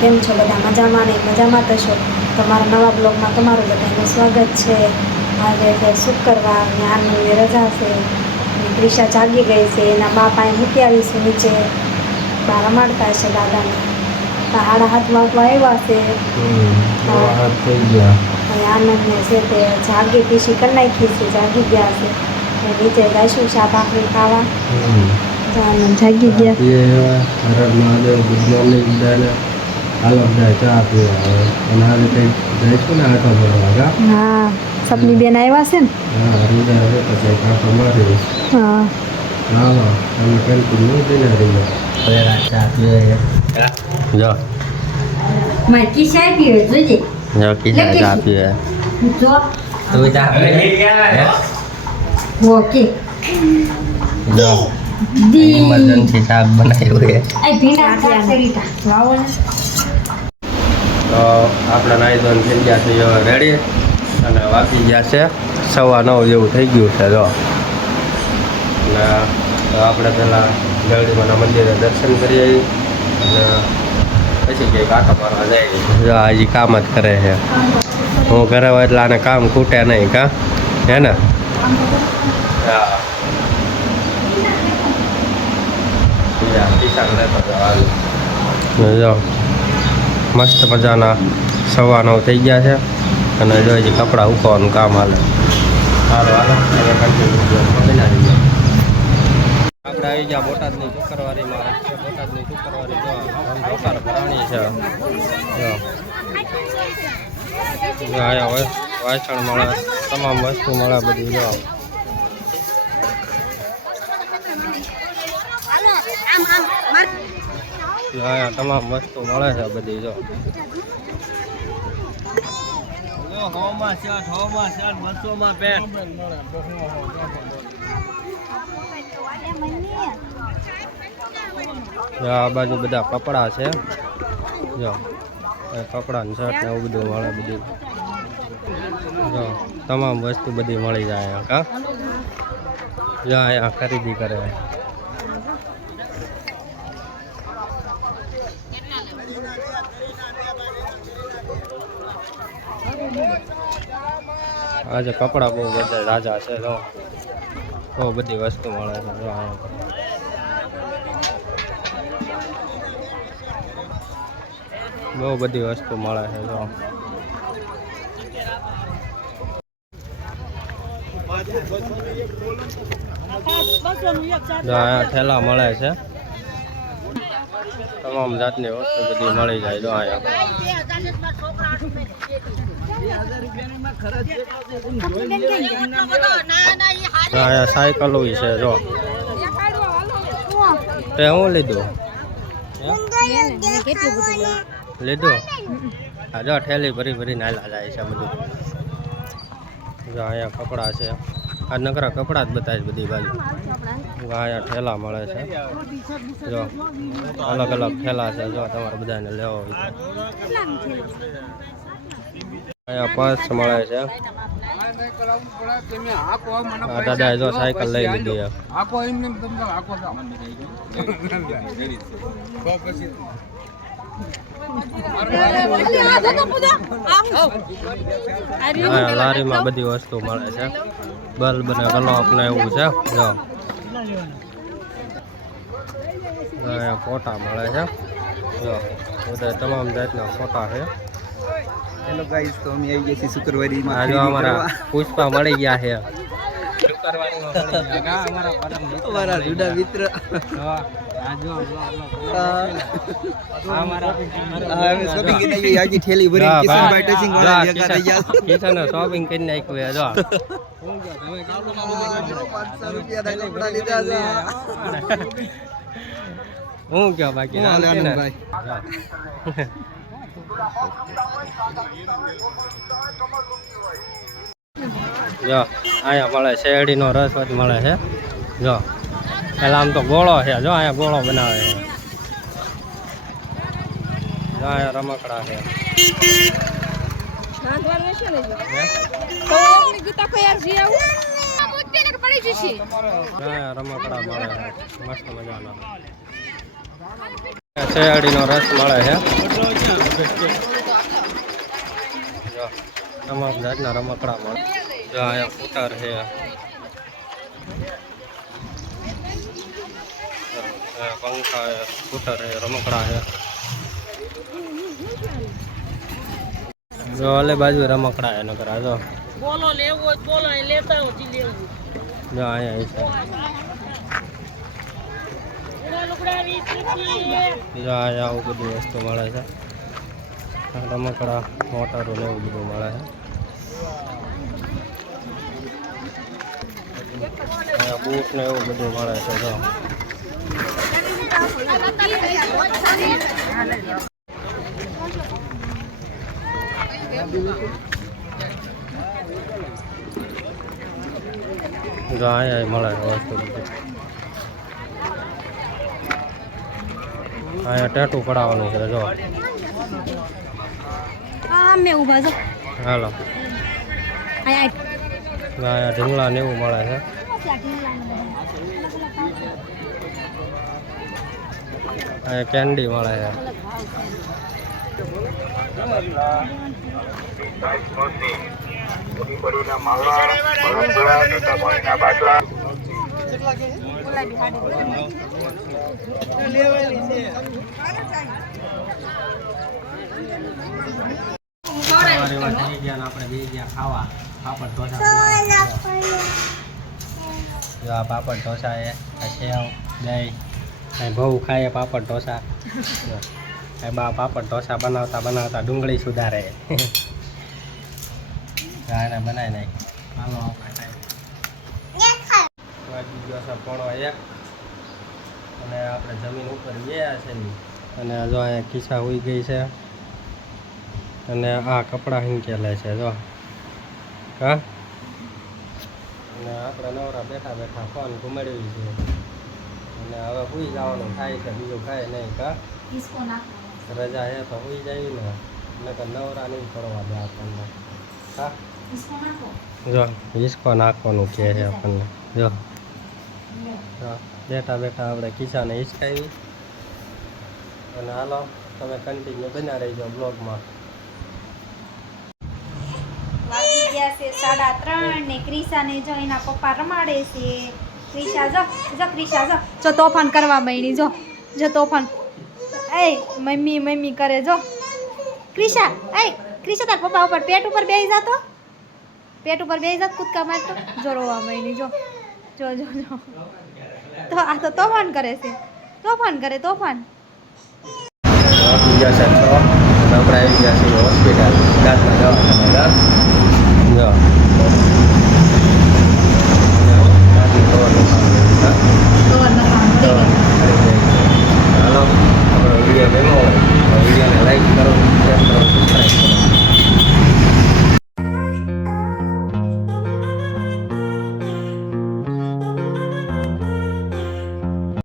કેમ છો બધા? મજામાં ને મજામાં તો છો? તમારા નવા બ્લોગમાં તમારું બધાનું સ્વાગત છે. આજે છે શુક્રવાર ને આનંદની રજા છે. ત્રિષા જાગી ગઈ છે, એના બાપા મૂકી આવીશું નીચે, બા રમાડતા છે દાદાને. 7:30 વાગવા આવ્યા છે. આનંદને છે તે જાગી પીસી કરી નાખી છે, જાગી ગયા છે. નીચે જઈશું ચા ભાખરી ખાવા. જાગી ગયા. ગુડ મોર્નિંગ બધાને. હાલો બધા ચા પીવા અને આ રીતે જઈશું ને આટો મારવા. હા, સપની બેન આવ્યા છે ને. હા, રીડા હવે પછી આટો મારી. હા હા, તમે કન્ટિન્યુ જઈને રીડા પહેલા ચા પીવે. જો મારી કિસ્સા પીવે જોજે. જો કિસ્સા ચા પીવે. જો તું ચા પીવે. ઓકે જો દી ઇમરજન્સી શાક બનાવ્યું છે. આ ભીંડા શાક સરીતા લાવો ને. તો આપણે નાહી ધોઈને થઈ ગયા છીએ રેડી અને વાગી ગયા છે 9:15 જેવું થઈ ગયું છે. જો અને આપણે પહેલાં ગરડીમાના મંદિરે દર્શન કરી આવી અને પછી કંઈક આંટો મારવા જઈએ. જો હજી કામ જ કરે છે. હું ઘરે હોય એટલે આને કામ ખૂટે નહીં કાં હે ને? હા જો મસ્ત મજાના 9:15 થઈ ગયા છે અને જો હજી કપડાં ઉકળવાનું કામ હાલે. સારું હાલો આપણે આવી ગયા બોટાદની શુક્રવારીમાં. બોટાદની શુક્રવારી જો દુકાન ભરાણી છે. જો આયા હોય વાસણ મળે, તમામ વસ્તુ મળે બધી. જો આયા તમામ વસ્તુ મળે છે બધી. જો આ બાજુ બધા કપડા છે. જો કપડા ને શર્ટ ને એવું બધું મળે બધું. જો તમામ વસ્તુ બધી મળી જાય કા. જો અહીંયા ખરીદી કરે. આજે કપડા બહુ બધા રાજા છે. જો બહુ બધી વસ્તુ મળે છે. જો બહુ બધી વસ્તુ મળે છે. જો અહીંયા ઠેલા મળે છે. તમામ જાતની વસ્તુ બધી મળી જાય. જો અહીંયા સાયકલો છે. જો તે હું લીધું હા જો ઠેલી ભરી ભરી નાલા જાય છે બધું. જો અહીંયા કપડા છે. આ નકરા કપડા જ બતાવે બધી બાજુ. અહીંયા ઠેલા મળે છે. જો અલગ અલગ ઠેલા છે. જો તમારે બધાને લેવો હોય તો અહીંયા પર્સ મળે છે. દાદાએ જો સાયકલ લઈ લીધી. લારીમાં બધી વસ્તુ મળે છે. બલ્બ ને ગ્લોબ ને એવું છે. જો અહીંયા ફોટા મળે છે. જો બધા તમામ જાતના ફોટા છે. હેલો ગાઈસ, તો અમે આવી ગયા છીએ શુક્રવારીમાં. આ જો અમારા પુષ્પા મળી ગયા છે. અમારા જુદા મિત્ર શોપિંગ કરી નાખી. આખી ઠેલી ભરી કિશનભાઈ ટચિંગ વાળા ભેગા થઈ ગયા. કિશન શોપિંગ કરી નાખ્યું. જો 500 રૂપિયા કપડા લીધા છે. હું કયો બાકી આનંદભાઈ જો અહીંયા મળે શેરડીનો રસ મળે છે. જો પેલા આમ તો ગોળો છે. જો અહીંયા ગોળો બનાવે છે. જો અહીંયા રમકડા છે. રમકડા મળે મસ્ત મજાના. શેરડીનો રસ મળે છે જો તમામ જાતના રમકડા મળે જો અહીંયા સ્કૂટર છે પંખા છે સ્કૂટર છે રમકડા છે જો ઓલે બાજુ રમકડા છે નકર આ જો બોલો લેવો હોય તો બોલો અહીં લેતા આવો જી લેવું જો અહીંયા છે ઉડા લુગડા 20 રૂપિયા જો અહીંયા આવું બધી વસ્તુ મળે છે રમકડા મોટરો ને એવું બધું મળે છે અહીંયા બૂટ ને એવું બધું મળે છે જો જો અહીંયા મળે છે વસ્તુ બધી અહીંયા ટેટુ પડાવવાનું છે જો અમે ઊભા છો હાલો અહીંયા ઢીંગલા ને એવું મળે છે અહીંયા કેન્ડી મળે છે થઈ ગયા ને આપણે બે ગયા ખાવા પાપડ ઢોસા જો આ પાપડ ઢોસા એ આ સેવ દહીં ઘઉં ખાઈએ પાપડ ઢોસા બા પાપડ ઢોસા બનાવતા ડુંગળી સુધારે એને બનાવી નાખી હાલો આપણે વાગી ગયો છે 1:15 અને આપણે જમીન ઉપર ગયા છે ને અને જો અહીંયા ખિસ્સા હોઈ ગઈ છે અને આ કપડાં હિંકેલે છે જો હા અને આપણે નવરા બેઠા બેઠા ફોન ઘુમાડવી છે અને હવે સુઈ જવાનું થાય છે બીજું કાંઈ નહીં કા રજા છે તો સુઈ જાય ને નકર નવરા નહીં કરવા દે આપણને હા જો હિસકો નાખવાનું કહે છે આપણને જો હા બેઠા બેઠા આપણે ખિસ્સાને હિસકાવી અને હાલો તમે કન્ટિન્યુ બના રહીજો બ્લોગમાં વાગી ગયા છે 3:30 ને ક્રિશાને જો એના પપ્પા રમાડે છે ક્રિશા જો ક્રિશા જો તોફાન કરવા માંડી જો તોફાન એ મમ્મી મમ્મી કરે જો ક્રિશા તાર પપ્પા ઉપર પેટ ઉપર બેસી જાતો પેટ ઉપર બેસી જાત કૂદકા મારતો જો રોવા માંડી જો તો આ તો તોફાન કરે છે તોફાન વાગી ગયા છે 6 આપણે આવી ગયા છીએ હોસ્પિટલ દાંતના દવાખાના જો